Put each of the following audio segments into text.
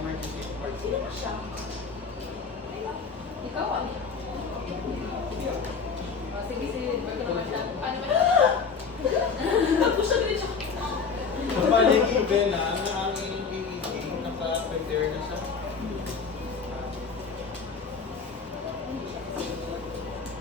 emergency support. Sino ba siya? Ikaw ah. Sige, sige. Bago naman siya. Paano ba siya? Tapos siya din siya. Kapag given na, ang PEG, naka-prepare na siya.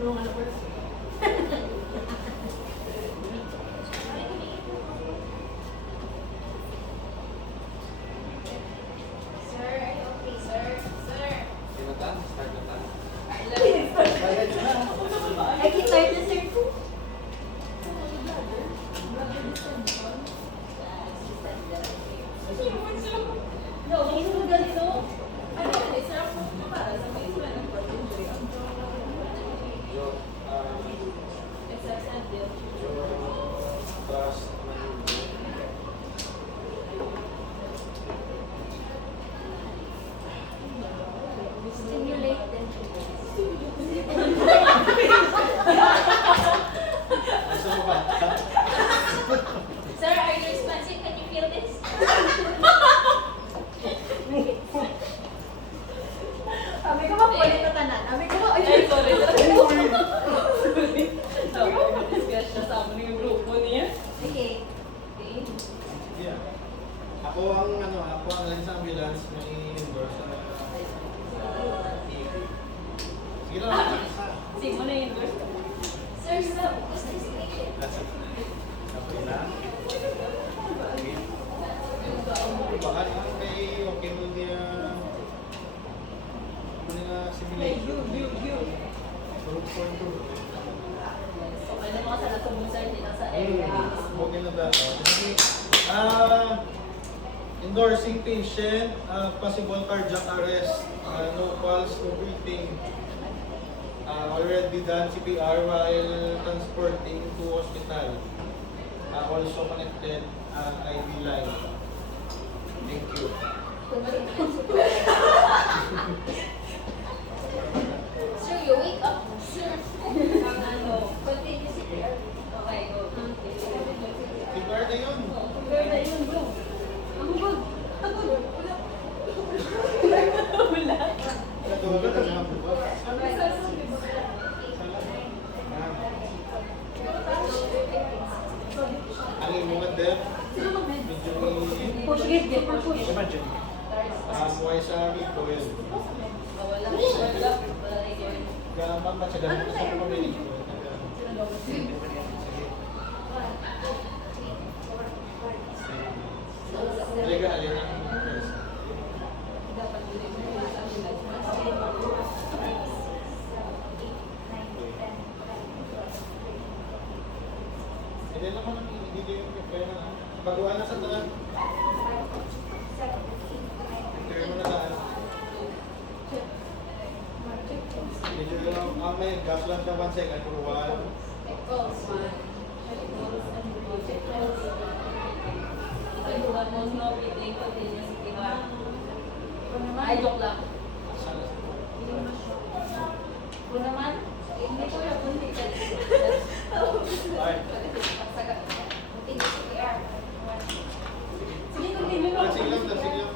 Wrong ano ba? Sir, are you okay, sir? Sir. Sige na ta? Start na ta. Bayad na. Ay, kitart na sir ko. No, may isa ganito. Ano yan? Isa ako para sa may isa ng pag-injury. Yo, Except and deal. trust maneuver. Stimulate them. Gusto mo ba? Sir, are you responsive? Can you feel this? Sabi ko ba, kulit na tanan? Sabi ko ba, ay, sorry. Sabi ko, discuss siya sa amin yung grupo niya. Okay. Yeah. Ako ang lang sa ambulance may endorse sa PEG. Sige lang, isa. Sige mo na yung endorse. Sir, sir, who's this patient? That's it. Okay na. Bakit ang kay okay mo niya simulate? Group 4 to. So, kaya naman sa natubong sir, di na sa area. Okay na daw. Endorsing patient, possible cardiac arrest, no pulse, no breathing. Already done CPR while transporting to hospital. Also connected IV line. Thank you. Sir, you wake up. Sir. Ano? Continue CPR. Okay, go. CPR na yun. Girl na yun, bro. Ako ba? Ako ba? Wala. Natulog na nga po ba? Okay, so, Ang imungan din, sino mag-med? medyo Push, get, push. imagine. Buhay sa recoil. Wala. Wala. Gaman pa siya ganun sa pamilya. Talaga alin ang hindi naman hindi yung prepare na baguhan na sa talan. Prepare mo na daan. Medyo yung may gas lang siya 1 second for 1. Ay, joke lang. Kung naman, hindi ko na kundi. Ay, Continue CPR. Sige, continue lang. dansig lang, dansig lang.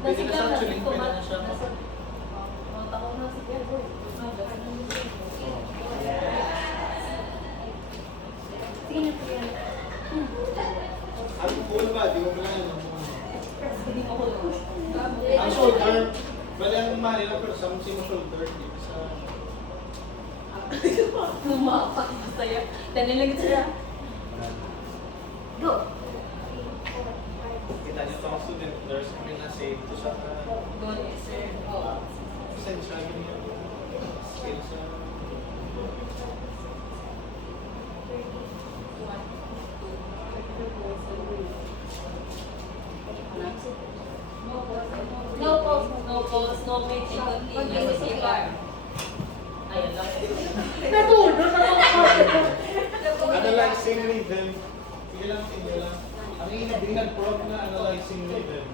Pwede na sanctioning, pwede na siya. Sige na po yan. Ang puno ba? Di ko pala yun. Hindi mo ko. Ang shoulder, bali ang mali lang pero sa mo shoulder, di ba sa... Lumapak. Masaya. Tanilang siya. Go. Kita niyo itong student nurse, kami na safe to sa... Go, sir. Oh. Sensya niyo skills sa... No pulse. No pulse, no breathing, continue CPR. Ayun lang. Analyzing rhythm. Sige lang, sige lang. Ang inag-probe na analyzing rhythm.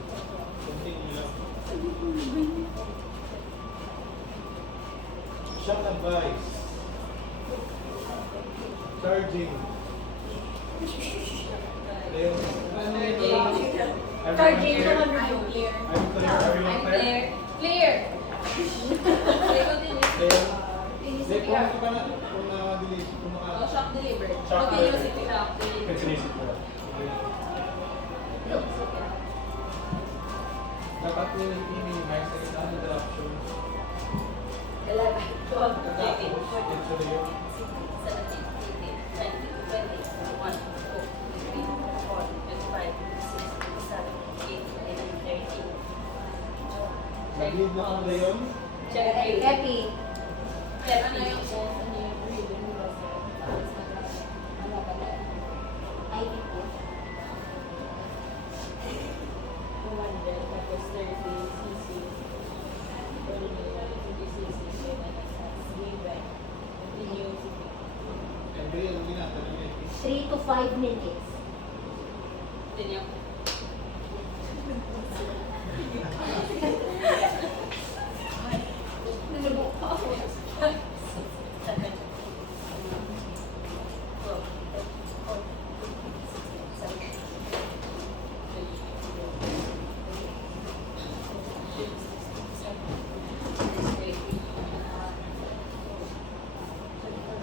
Continue lang. Shock advice. Charging. Then, ano yun? Charging clear. 200 I'm volts. clear. I'm clear. Everyone I'm clear? clear. Clear. Okay, continue. Clear? Continue Hindi, CPR. kung ka na, kung na-delete, kung Oh, naka... shock delivered. Shock Continue delivered. CPR. Delivered. Sinisip mo. Look, CPR. Dapat mo i-minimize na yung interruption. 11, 12, 13, 14, Actually, yun. 17, 18, 20, 21, 22, 23, 24, 25, 26, 27, 28, 29, 30. Nag-lead na kung yun. Check rate. Epi. Check ano yung ID po. 200, tapos 30 cc. 20 cc. Given. Continue CP. Every, ano ginagawa niya? 3 to 5 minutes. Continue.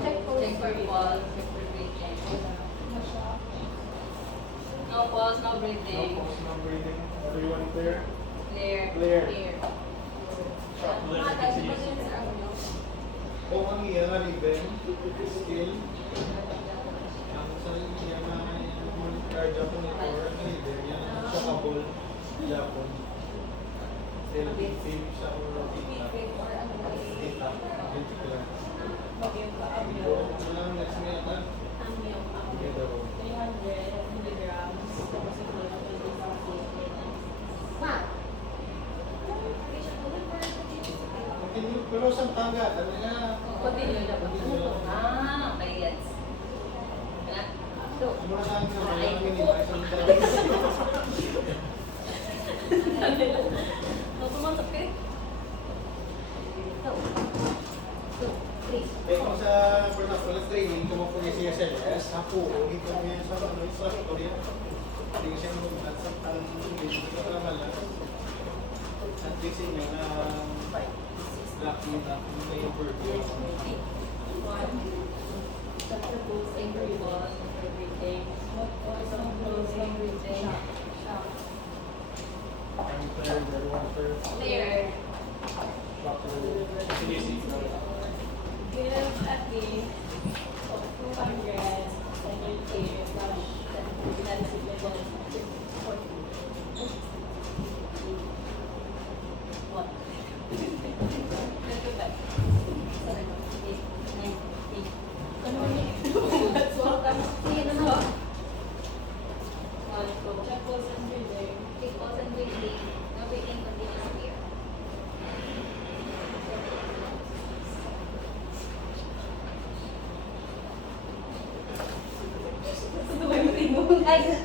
Check po. Check for pulse, check for breathing. No pulse, no No breathing. pause, no breathing. Everyone clear? Clear. Clear. Clear. Shock Kung ang iya nga ribbon, skill, ang sa iya nga cardiac monitor, ang ribbon, yan ang shockable, Japon. Self-feel sa data, ventricular. Siguro, wala ang next na yata. Together ko. 300 milligrams. Ma. Continue, pero sa tangga, ano nga? Continue na ba? Continue. Ah, okay, gets. Wala? So, Muna sa akin naman, yung minimize ang no, pumunta ka. So. 2, 3. Eh kung sa for example, training, kung mapunin siya sa LS, hapo, ito niya sa instructor yan. Hindi siya mag-at sa hindi ko naman lang. At least niya na lock yun na kung may overview. Chapter pulse, angry ball, everything. Some pulse, everything. I'm clear, everyone clear. Clear. Doctor, sinisip na. Give at least 200 and you clear. That's it. What? That's what I'm Sige naman. Check pulse and breathing. Take pause and breathing. No breathing continuous here. Ay,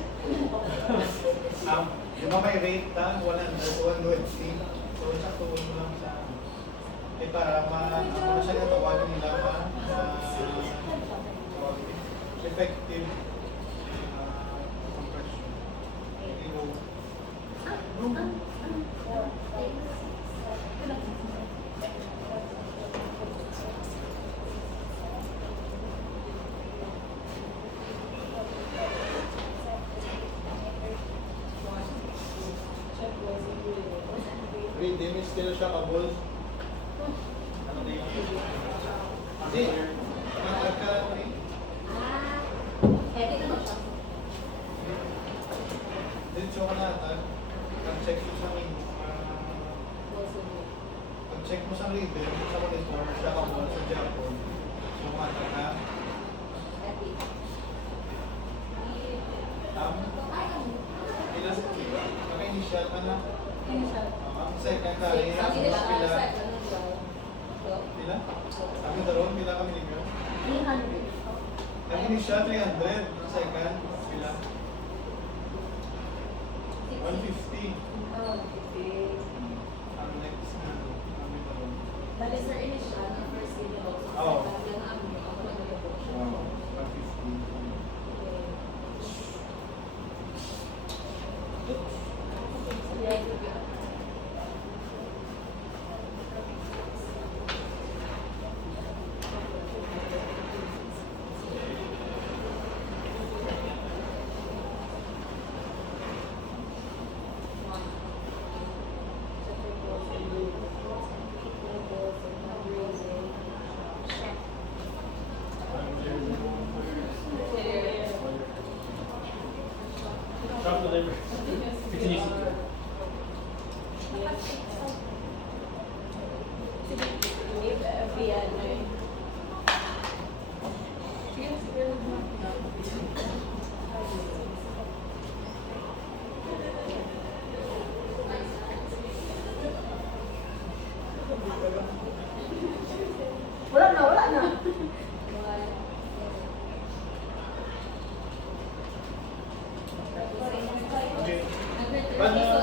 Di ba may rate tag 120? So, sa tuwag mo lang sa eh para ano siya yung tawagin nila effective compression. Check pulse and breathing. Rhythm is still shockable. Ano na yun? Hindi. Nagka ano eh. heavy naman siya. Dito ka natin. Pag-check mo sa pag-check mo sa rhythm sa monitor, shockable sa Japon. Sumata ka. Heavy. Ilan sa kila? Naka-initial ka na. Second tali. Ang Pila? second as well. Pila? Kami daron, pila kami ninyo? 300. Nag-initial 300. Second, pila? 150. Ang next na, kami daron. That is their initial and first video. Oo. Second, ang Wow, 150.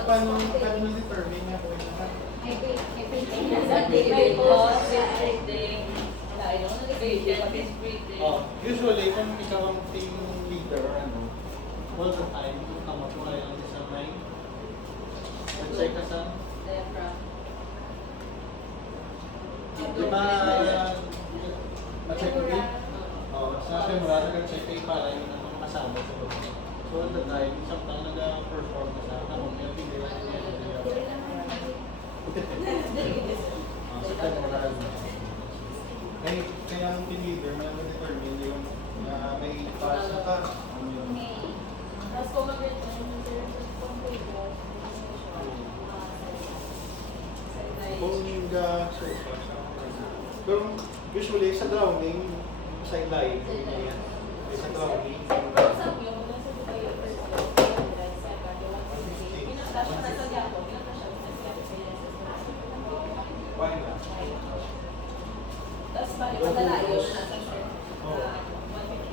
pan determine nga po yun. Birthday po, birthday. Birthday. Usually, kung ikaw ang team leader or ano, all the time, tama po kayo lang sa may check ka sa, di ba, ma-check ko din? Sa camera, nag-check kayo para yung mga kasama sa loob. So all the time, sometimes nag-perform na sa ano, may video. Sa camera, kaya ang team leader na determine yung may pasa ka. Ano yun? Tapos kung mag-return, Kung sofa, pero usually sa grounding, sideline, yan. Sa grounding, why not? tapos balik pa lalayo na sa shirt.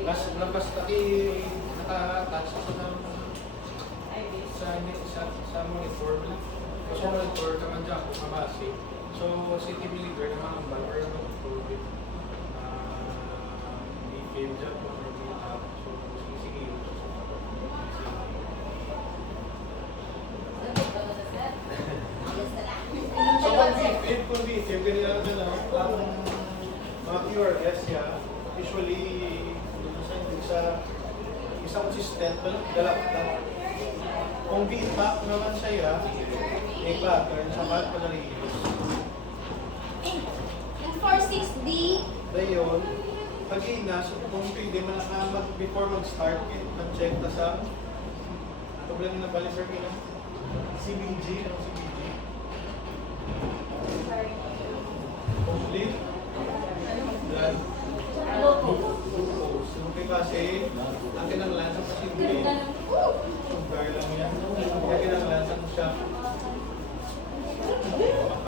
Basta naka-attach ako ng sa monitor. Kasi monitor ka man dyan kung kabasi. So, si team leader na mga ambal or naman COVID. Hindi game dyan or game up. So, sige. So, kung video, ganyan na ang mga QRS niya, usually, isa consistent, galap lang. Kung feedback naman siya, may pattern sa bad pa na-reuse. Yung 460D, Dayon, pag-ina, so kung pwede man before mag-start, mag-check na sa problema na bali sir kina CBG, ano CBG? Complete.